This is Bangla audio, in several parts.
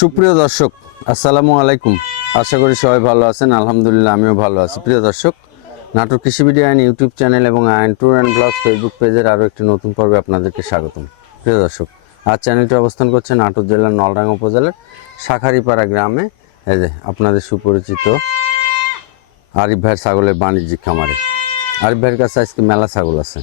সুপ্রিয় দর্শক, আসসালামু আলাইকুম। আশা করি সবাই ভালো আছেন, আলহামদুলিল্লাহ আমিও ভালো আছি। প্রিয় দর্শক নাটোর কৃষি ভিডিও আইন ইউটিউব চ্যানেল এবং আইন ট্যুর অ্যান্ড ব্লগ ফেসবুক পেজের আরও একটি নতুন পর্বে আপনাদেরকে স্বাগতম। প্রিয় দর্শক, আজ চ্যানেলটি অবস্থান করছে নাটোর জেলার নলডাঙ্গা উপজেলার শাখারিপাড়া গ্রামে। এই যে, আপনাদের সুপরিচিত আরিফ ভাইয়ের ছাগলের বাণিজ্যিক খামারে। আরিফ ভাইয়ের কাছে আজকে মেলা ছাগল আছে।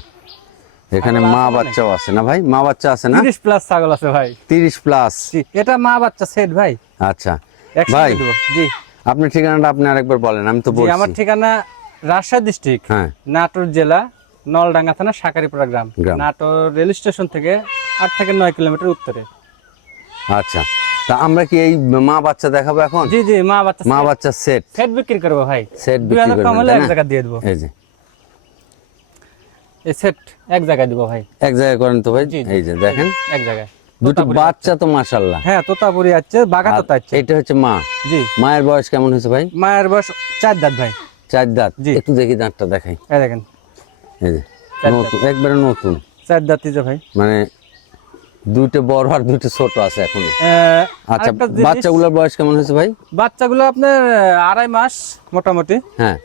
এখানে মা বাচ্চাও আছে না ভাই? মা বাচ্চা আছে না? তিরিশ প্লাস ছাগল আছে ভাই। তিরিশ প্লাস এটা মা বাচ্চা সেট ভাই। আচ্ছা। ভাই। জি। আপনি ঠিকানাটা আপনি আরেকবার বলেন আমি তো বলছি। আমার ঠিকানা রাজশাহী ডিস্ট্রিক্ট হ্যাঁ। নাটোর জেলা নলডাঙ্গা থানা সাকারিপাড়া গ্রাম। নাটোর রেল স্টেশন থেকে আট থেকে নয় কিলোমিটার উত্তরে। আচ্ছা। তা আমরা কি এই মা বাচ্চা দেখাবো এখন? জি জি মা বাচ্চা মা বাচ্চা সেট সেট বিক্রি করব ভাই। সেট বিক্রি হাজার কম হলে এক না? জায়গায় দিয়ে দেবো। এই যে। এই সেট এক জায়গায় দেবো ভাই। এক জায়গায় করেন তো ভাই। এই যে দেখেন। এক জায়গায়। দুটো বাচ্চা তো মাশাল্লাহ হ্যাঁ তোতাপুরি আছে বাঘা তোতা আছে। এটা হচ্ছে মা। জি। মায়ের বয়স কেমন হয়েছে ভাই? মায়ের বয়স চার দাঁত ভাই। চার দাঁত? একটু দেখি দাঁতটা দেখাই। এই দেখেন। এই যে। নতুন একবারে নতুন। চার দাঁত যে ভাই। মানে দুইটা বড় আর দুইটা ছোট আছে এখনও। আচ্ছা বাচ্চাগুলোর বয়স কেমন হয়েছে ভাই? বাচ্চাগুলো আপনার আড়াই মাস মোটামুটি। হ্যাঁ।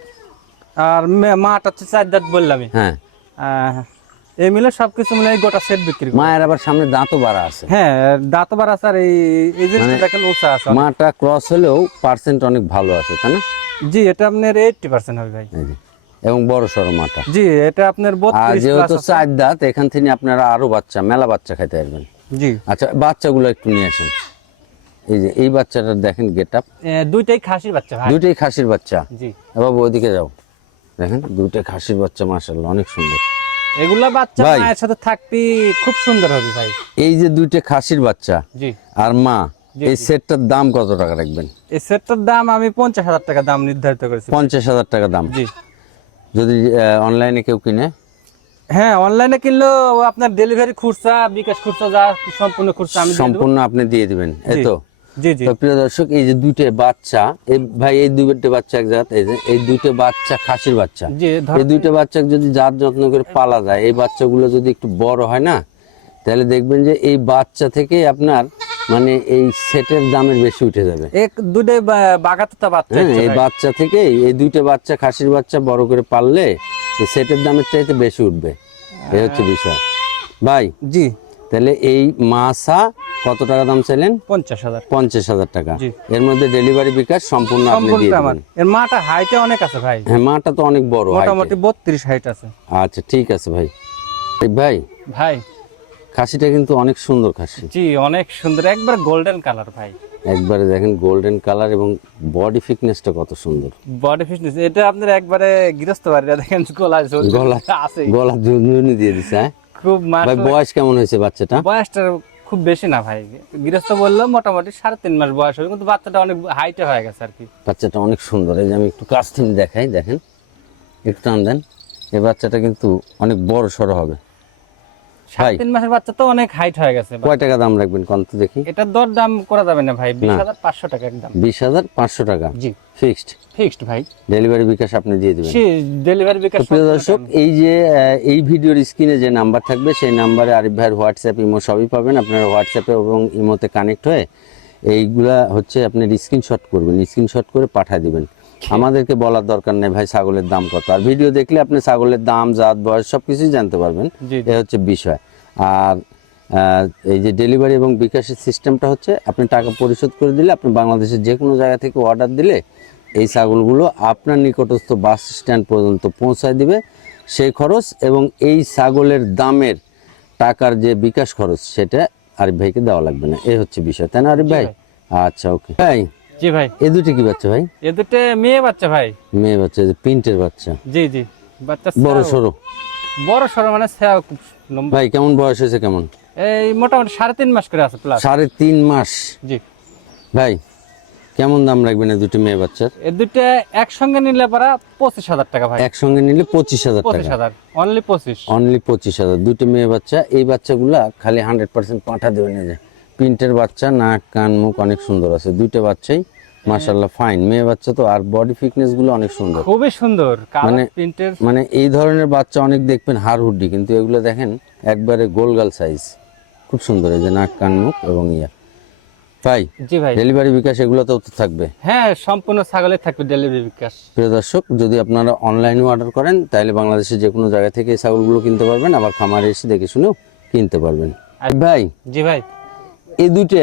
আর মাটা হচ্ছে চার দাঁত বললামই। হ্যাঁ। এই মিলে সবকিছু মিলে গোটা সেট বিক্রি মায়ের আবার সামনে দাঁতও বাড়া আছে। হ্যাঁ দাঁত বার আছে আর এই এই মানে জিনিসটা দেখেন উঁচা আছে মাটা ক্রস হলেও পার্সেন্ট অনেক ভালো আছে তাই না? জি এটা আপনার এইটটি পার্সেন্ট হবে ভাই। এবং বড় সড়ো মাটা। জি এটা আপনার আর যেহেতু চার দাঁত এখান থেকে আপনারা আরও বাচ্চা মেলা বাচ্চা খাইতে পারবেন। জি। আচ্ছা বাচ্চাগুলো একটু নিয়ে আসেন। এই যে এই বাচ্চাটা দেখেন গেট আপ দুইটাই খাসির বাচ্চা দুইটাই খাসির বাচ্চা। জি। বাবু ওইদিকে যাও। দেখেন দুইটাই খাসির বাচ্চা মাসাল্লাহ অনেক সুন্দর। এগুলা বাচ্চা। মায়ের সাথে থাকবি খুব সুন্দর হবে ভাই। এই যে দুইটা খাসির বাচ্চা জি। আর মা এই সেটটার দাম কত টাকা রাখবেন? এই সেটটার দাম আমি পঞ্চাশ হাজার টাকা দাম নির্ধারিত করেছি। পঞ্চাশ হাজার টাকা দাম। জি। যদি অনলাইনে কেউ কিনে? হ্যাঁ অনলাইনে কিনলেও আপনার ডেলিভারি খুচরা বিকাশ খুচরা যা সম্পূর্ণ খুচরা আমি সম্পূর্ণ আপনি দিয়ে দিবেন এই তো? তো প্রিয় দর্শক এই যে দুইটা বাচ্চা এই ভাই এই দুইটা বাচ্চা এক জাত এই যে এই দুইটা বাচ্চা খাসির বাচ্চা। এই দুইটা বাচ্চা যদি জাত যত্ন করে পালা যায় এই বাচ্চাগুলো যদি একটু বড় হয় না তাহলে দেখবেন যে এই বাচ্চা থেকে আপনার মানে এই সেটের দামের বেশি উঠে যাবে। এক দুটাই বাগাততা বাচ্চা হ্যাঁ এই বাচ্চা থেকে এই দুইটা বাচ্চা খাসির বাচ্চা বড় করে পাললে সেটের দামের চাইতে বেশি উঠবে। এই হচ্ছে বিষয়। ভাই জি। তাহলে এই মাসা কত টাকা দাম চাইলেন? পঞ্চাশ হাজার। পঞ্চাশ হাজার টাকা। এর মধ্যে ডেলিভারি বিকাশ সম্পূর্ণ আপনি দিয়ে দেবেন। এর মাটা হাইটে অনেক আছে ভাই। হ্যাঁ মাটা তো অনেক বড় মোটামুটি বত্রিশ হাইট আছে। আচ্ছা ঠিক আছে ভাই। ভাই ভাই। খাসিটা কিন্তু অনেক সুন্দর খাসি। জি অনেক সুন্দর। একবার গোল্ডেন কালার ভাই। একবারে দেখেন গোল্ডেন কালার এবং বডি ফিটনেসটা কত সুন্দর। বডি ফিটনেস এটা আপনার একবারে গৃহস্থ বাড়িটা দেখেন গলা গলা আছে। গলা ঝুনঝুনি দিয়ে দিছে হ্যাঁ? খুব ভাই বয়স কেমন হয়েছে বাচ্চাটা? বয়সটা খুব বেশি না ভাই। গৃহস্থ বলল মোটামুটি সাড়ে তিন মাস বয়স হবে কিন্তু বাচ্চাটা অনেক হাইটে হয়ে গেছে আর কি। বাচ্চাটা অনেক সুন্দর। এই যে আমি একটু কাছ থেকে দেখাই দেখেন। একটু টান দেন। এই বাচ্চাটা কিন্তু অনেক বড় সড়ো হবে। সাড়ে ভাই তিন মাসের বাচ্চা তো অনেক হাইট হয়ে গেছে কয় টাকা দাম রাখবেন কত দেখি? এটার দর দাম করা যাবে না ভাই। বিশ হাজার পাঁচশো টাকা একদম। বিশ হাজার পাঁচশো টাকা? জি। ফিক্সড ফিক্সড ভাই। ডেলিভারি বিকাশ আপনি দিয়ে দেবেন। ডেলিভারি বিকাশ প্রিয় দর্শক এই যে এই ভিডিওর স্ক্রিনে যে নাম্বার থাকবে সেই নাম্বারে আরিফ ভাইয়ের হোয়াটসঅ্যাপ ইমো সবই পাবেন। আপনারা হোয়াটসঅ্যাপে এবং ইমোতে কানেক্ট হয়ে এইগুলা হচ্ছে আপনি স্ক্রিনশট করবেন। স্ক্রিনশট করে পাঠিয়ে দিবেন। আমাদেরকে বলার দরকার নেই ভাই ছাগলের দাম কত। আর ভিডিও দেখলে আপনি ছাগলের দাম জাত বয়স সব কিছুই জানতে পারবেন। এ হচ্ছে বিষয়। আর এই যে ডেলিভারি এবং বিকাশের সিস্টেমটা হচ্ছে আপনি টাকা পরিশোধ করে দিলে আপনি বাংলাদেশের যে কোনো জায়গা থেকে অর্ডার দিলে এই ছাগলগুলো আপনার নিকটস্থ বাস স্ট্যান্ড পর্যন্ত পৌঁছায় দিবে। সেই খরচ এবং এই ছাগলের দামের টাকার যে বিকাশ খরচ সেটা আরিফ ভাইকে দেওয়া লাগবে না। এই হচ্ছে বিষয়। তাই না আরিফ ভাই? আচ্ছা ওকে ভাই জি ভাই। এ দুটি কি বাচ্চা ভাই? এ দুটো মেয়ে বাচ্চা ভাই। মেয়ে বাচ্চা যে প্রিন্টের বাচ্চা। জি জি। বাচ্চা বড় সড়ো বড় সড়ো মানে ভাই কেমন বয়স হয়েছে কেমন? এই মোটামুটি সাড়ে তিন মাস করে আছে প্লাস সাড়ে তিন মাস? জি। ভাই কেমন দাম রাখবেন এই দুটি মেয়ে বাচ্চার? এ দুটো একসঙ্গে নিলে পারা পঁচিশ হাজার টাকা ভাই। একসঙ্গে নিলে পঁচিশ হাজার পঁচিশ হাজার অনলি পঁচিশ। অনলি পঁচিশ হাজার। দুটি মেয়ে বাচ্চা এই বাচ্চাগুলা খালি হান্ড্রেড পার্সেন্ট পাঠা দেবেন এই যে প্রিন্টের বাচ্চা নাক কান মুখ অনেক সুন্দর আছে। দুইটা বাচ্চাই মাশাল্লাহ ফাইন মেয়ে বাচ্চা তো আর বডি ফিটনেসগুলো অনেক সুন্দর। খুবই সুন্দর। মানে- প্রিন্টের মানে এই ধরনের বাচ্চা অনেক দেখবেন হাড় হুড্ডি কিন্তু এগুলো দেখেন একবারে গোলগাল সাইজ খুব সুন্দর এই যে নাক কান মুখ এবং ইয়া। ভাই জি ভাই। ডেলিভারি বিকাশ এগুলোতেও তো থাকবে। হ্যাঁ সম্পূর্ণ ছাগলের থাকবে ডেলিভারি বিকাশ। প্রিয় দর্শক যদি আপনারা অনলাইনে অর্ডার করেন তাহলে বাংলাদেশের যে কোনো জায়গা থেকে এই ছাগলগুলো কিনতে পারবেন আবার খামারে এসে দেখে শুনেও কিনতে পারবেন। ভাই জি ভাই। এই দুইটা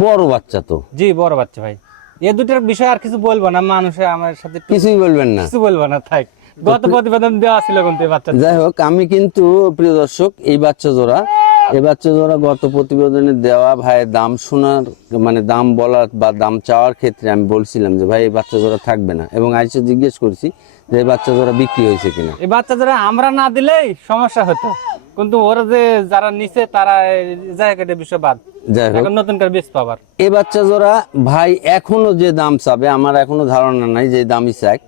বড় বাচ্চা তো। জি বড় বাচ্চা ভাই। এ দুটোর বিষয় আর কিছু বলব না মানুষে আমার সাথে কিছুই বলবেন না। কিছু বলব না থাক। গত প্রতিবেদন দেওয়া ছিল কিন্তু এই বাচ্চা যাই হোক আমি কিন্তু প্রিয় দর্শক এই বাচ্চা জোড়া এই বাচ্চা জোড়া গত প্রতিবেদনে দেওয়া ভাইয়ের দাম শোনার মানে দাম বলার বা দাম চাওয়ার ক্ষেত্রে আমি বলছিলাম যে ভাই এই বাচ্চা জোড়া থাকবে না। এবং আইসে জিজ্ঞেস করছি যে এই বাচ্চা জোড়া বিক্রি হয়েছে কিনা? এই বাচ্চা যারা আমরা না দিলেই সমস্যা হতো। কিন্তু ওরা যে যারা নিচে তারা জায়গাটা বিষয় বাদ। যাই হোক। নতুন করে বেশ পাবার এই বাচ্চা জোড়া ভাই এখনও যে দাম চাবে আমার এখনও ধারণা নাই যে দামই চাক।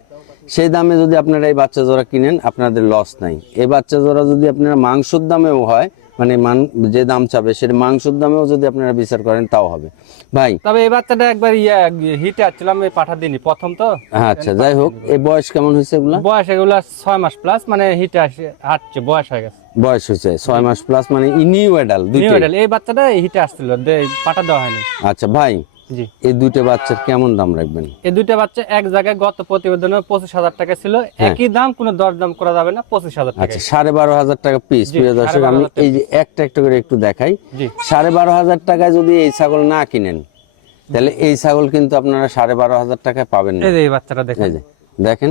সেই দামে যদি আপনারা এই বাচ্চা জোড়া কিনেন আপনাদের লস নাই। এই বাচ্চা জোড়া যদি আপনারা মাংসর দামেও হয় মানে মান যে দাম চাবে সেটা মাংসের দামেও যদি আপনারা বিচার করেন তাও হবে। ভাই তবে এই বাচ্চাটা একবার ইয়া হিটে আসছিলাম এই পাঠা দিনই প্রথম তো। আচ্ছা যাই হোক এই বয়স কেমন হয়েছে এগুলা? বয়স এগুলো ছয় মাস প্লাস মানে হিটে আসে হাঁটছে বয়স হয়ে গেছে। বয়স হয়েছে ছয় মাস প্লাস মানে নিউ অ্যাডাল নিউ দুইটাই এই বাচ্চাটা হিটে আসছিল দে- পাঠা দেওয়া হয়নি। আচ্ছা ভাই জি। এই দুইটা বাচ্চার কেমন দাম রাখবেন? এই দুইটা বাচ্চা এক জায়গায় গত প্রতিবেদনে পঁচিশ হাজার টাকা ছিল। একই দাম কোনো দর দাম করা যাবে না পঁচিশ হাজার টাকা। আচ্ছা সাড়ে বারো হাজার টাকা পিস প্রিয় দর্শক আমি এই যে একটা একটা করে একটু দেখাই। সাড়ে বারো হাজার টাকায় যদি এই ছাগল না কিনেন তাহলে এই ছাগল কিন্তু আপনারা সাড়ে বারো হাজার টাকায় পাবেন না। এই বাচ্চাটা দেখেন। এই দেখেন।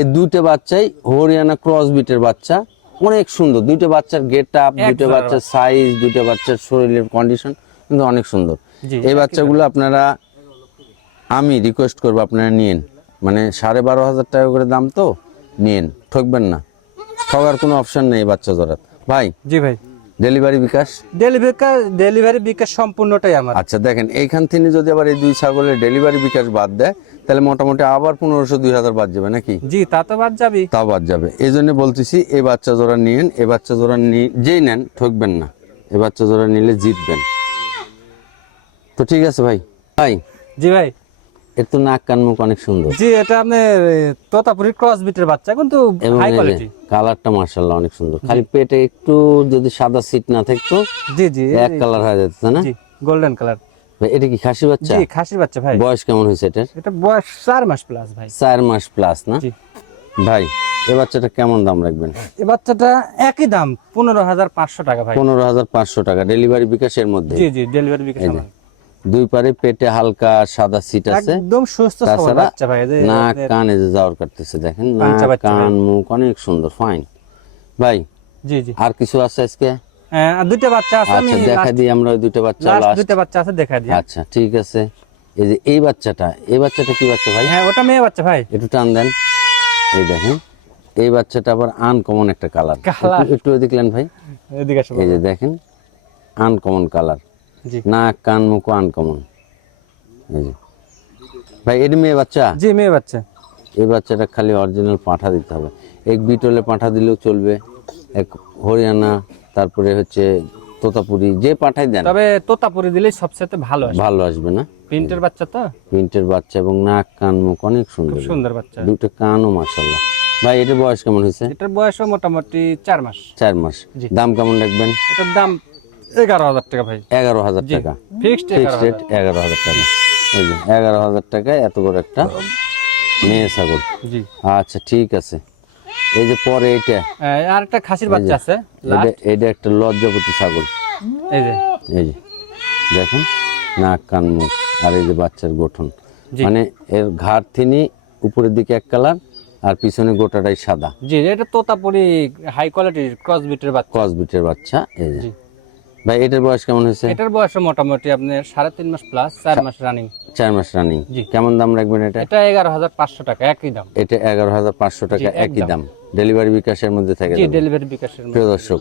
এই দুইটা বাচ্চাই হরিয়ানা ক্রস বিটের বাচ্চা অনেক সুন্দর। দুইটা বাচ্চার গেট আপ দুইটা বাচ্চার সাইজ দুইটা বাচ্চার শরীরের কন্ডিশন কিন্তু অনেক সুন্দর। এই বাচ্চাগুলো আপনারা আমি রিকোয়েস্ট করব আপনারা নিন মানে সাড়ে বারো হাজার টাকা করে দাম তো নিন ঠকবেন না। ঠকার কোনো অপশন নেই বাচ্চা জোড়াত ভাই জি ভাই। ডেলিভারি বিকাশ? ডেলিভারি বিকাশ সম্পূর্ণটাই আমার। আচ্ছা দেখেন এইখান থেকে যদি আবার এই দুই ছাগলের ডেলিভারি বিকাশ বাদ দেয় তাহলে মোটামুটি আবার পনেরোশো দুই হাজার বাদ যাবে নাকি? জি তা তো বাদ যাবি তাও বাদ যাবে। এই জন্য বলতেছি এই বাচ্চা জোড়া নিন এই বাচ্চা জোড়া যেই নেন ঠকবেন না। এই বাচ্চা জোড়া নিলে জিতবেন। তো ঠিক আছে ভাই। ভাই জি ভাই। এর তো নাক কান মুখ অনেক সুন্দর। জি এটা আপনার এ, তোতাপুরি ক্রস বিটের বাচ্চা কিন্তু হাই কোয়ালিটি কালারটা মার্শাল্লাহ অনেক সুন্দর। খালি পেটে একটু যদি সাদা সিট না থাকতো জি জি এক কালার হয়ে যেত না? জি গোল্ডেন কালার ভাই, এটা কি খাসি বাচ্চা? জি খাসির বাচ্চা ভাই। বয়স কেমন হয়েছে এটার? এটা বয়স চার মাস প্লাস ভাই। চার মাস প্লাস না? জি। ভাই এ বাচ্চাটা কেমন দাম রাখবেন? এই বাচ্চাটা একই দাম পনেরো হাজার পাঁচশো টাকা ভাই। পনেরো হাজার পাঁচশো টাকা। ডেলিভারি বিকাশের মধ্যে? জি জি ডেলিভারি বিকাশ আমার। দুই পারে পেটে হালকা সাদা সিট আছে। একদম সুস্থ সবল বাচ্চা ভাই নাক আপনার- যে যাওয়ার কাটতেছে দেখেন বাচ্চা কান মুখ অনেক সুন্দর ফাইন ভাই জি জি। আর কিছু আছে আজকে? হ্যাঁ, আর দুইটা বাচ্চা আছে আচ্ছা দেখা দিই আমরা ওই দুটো বাচ্চা লাস্ট দুইটা বাচ্চা আছে দেখা দিই। আচ্ছা ঠিক আছে। এই যে এই বাচ্চাটা এই বাচ্চাটা কি বাচ্চা ভাই? হ্যাঁ ওটা মেয়ে বাচ্চা ভাই। একটু টান দেন। এই দেখেন এই বাচ্চাটা আবার আনকমন একটা কালার। একটু দেখলেন ভাই। এদিকে এই যে দেখেন আনকমন কালার নাক কান মুখ আনকমন ভাই এটি মেয়ে বাচ্চা? জি মেয়ে বাচ্চা। এই বাচ্চাটা খালি অরিজিনাল পাঁঠা দিতে হবে। এক বিটলে পাঁঠা দিলেও চলবে। এক হরিয়ানা তারপরে হচ্ছে তোতাপুরি যে পাঠাই দেন। তবে তোতাপুরি দিলেই সবচেয়ে ভালো ভালো আসবে না? প্রিন্টের বাচ্চা তো? প্রিন্টের বাচ্চা এবং নাক কান মুখ অনেক সুন্দর। সুন্দর বাচ্চা। দুটো কানও মাসাল্লাহ ভাই এটার বয়স কেমন হয়েছে? এটার বয়সও মোটামুটি চার মাস। চার মাস। দাম কেমন রাখবেন? এটার দাম এগারো হাজার টাকা ভাই। এগারো হাজার টাকা। ফিক্সড ফিক্সড রেট এগারো হাজার টাকা। এই যে এগারো হাজার টাকায় এত বড় একটা মেয়ে ছাগল। জি। আচ্ছা ঠিক আছে। এই যে পরে এটা। আর একটা খাসির বাচ্চা আছে এটা একটা লজ্জাপতি ছাগল। এই যে। এই যে দেখেন নাক কান মুখ আর এই যে বাচ্চার গঠন। মানে এর ঘাড় থিনি উপরের দিকে এক কালার আর পিছনে গোটাটাই সাদা। জি এটা তোতাপুরি হাই কোয়ালিটির ক্রস বিটের বাচ্চা। ক্রসবিটের বাচ্চা এই যে। ভাই এটার বয়স কেমন হয়েছে? এটার বয়স মোটামুটি আপনার সাড়ে তিন মাস প্লাস চার মাস রানিং চার মাস রানিং কেমন দাম রাখবেন এটা? এটা এগারো হাজার পাঁচশো টাকা একই দাম। এটা এগারো হাজার পাঁচশো টাকা একই দাম। ডেলিভারি বিকাশের মধ্যে থাকে জি ডেলিভারি বিকাশের মধ্যে। প্রিয় দর্শক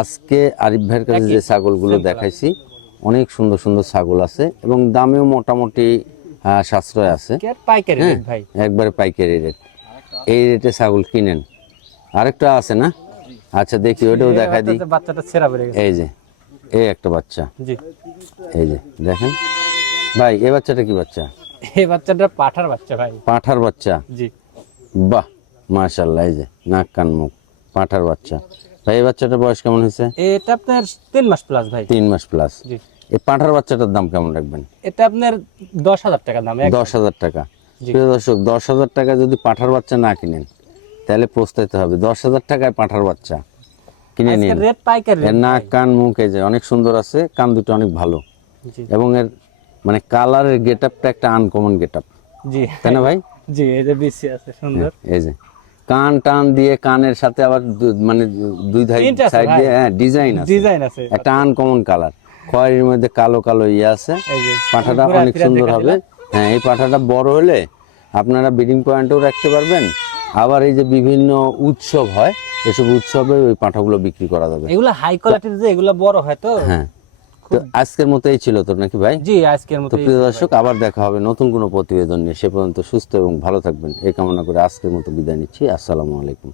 আজকে আরিফ ভাইয়ের কাছে যে ছাগলগুলো দেখাইছি অনেক সুন্দর সুন্দর ছাগল আছে এবং দামেও মোটামুটি সাশ্রয় আছে। পাইকারি হ্যাঁ। রেট ভাই। একবারে পাইকারি রেট এই রেটে ছাগল কিনেন। আরেকটা আছে না? আচ্ছা দেখি ওটাও এই দেখা দিই। বাচ্চাটা- ছেঁড়া পড়ে গেছে। এই যে এই একটা বাচ্চা। জি। এই যে দেখেন। ভাই এই বাচ্চাটা কি বাচ্চা? এই বাচ্চাটা পাঠার বাচ্চা ভাই। পাঁঠার বাচ্চা? জি। বাহ মাশাল্লাহ এই যে নাক কান মুখ পাঁঠার বাচ্চা। ভাই এই বাচ্চাটার বয়স কেমন হয়েছে? এটা আপনার তিন মাস প্লাস ভাই। তিন মাস প্লাস জি। এই পাঁঠার বাচ্চাটার দাম কেমন রাখবেন? এটা আপনার দশ হাজার টাকা দাম দশ হাজার টাকা। জি। প্রিয় দর্শক দশ হাজার টাকা যদি পাঁঠার বাচ্চা না কিনেন তাহলে পস্তাইতে হবে। দশ হাজার টাকায় পাঁঠার বাচ্চা। কিনে নিন। রেট পাইকারি এর নাক কান মুখ এই যে অনেক সুন্দর আছে কান দুটো অনেক ভালো। এবং এর মানে কালারের গেট আপটা একটা আনকমন গেট আপ জি। তাই না ভাই? জি এই যে বিসি আছে সুন্দর। এই যে। কান টান দিয়ে কানের সাথে আবার মানে দুই ধাই সাইড দিয়ে হ্যাঁ ডিজাইন আছে। ডিজাইন আছে। একটা আনকমন কালার খয়েরির মধ্যে কালো কালো ইয়ে আছে। পাঠাটা অনেক সুন্দর হবে। হ্যাঁ এই পাঠাটা বড় হলে আপনারা ব্রিডিং পয়েন্টেও রাখতে পারবেন। আবার এই যে বিভিন্ন উৎসব হয় এসব উৎসবে ওই পাঠাগুলো বিক্রি করা যাবে। এগুলো হাই কোয়ালিটির যে এগুলো বড় হয় তো। হ্যাঁ। তো আজকের মতো এই ছিল তো নাকি ভাই? জি আজকের মতো প্রিয় দর্শক আবার দেখা হবে নতুন কোনো প্রতিবেদন নিয়ে। সে পর্যন্ত সুস্থ এবং ভালো থাকবেন। এই কামনা করে আজকের মতো বিদায় নিচ্ছি। আসসালামু আলাইকুম।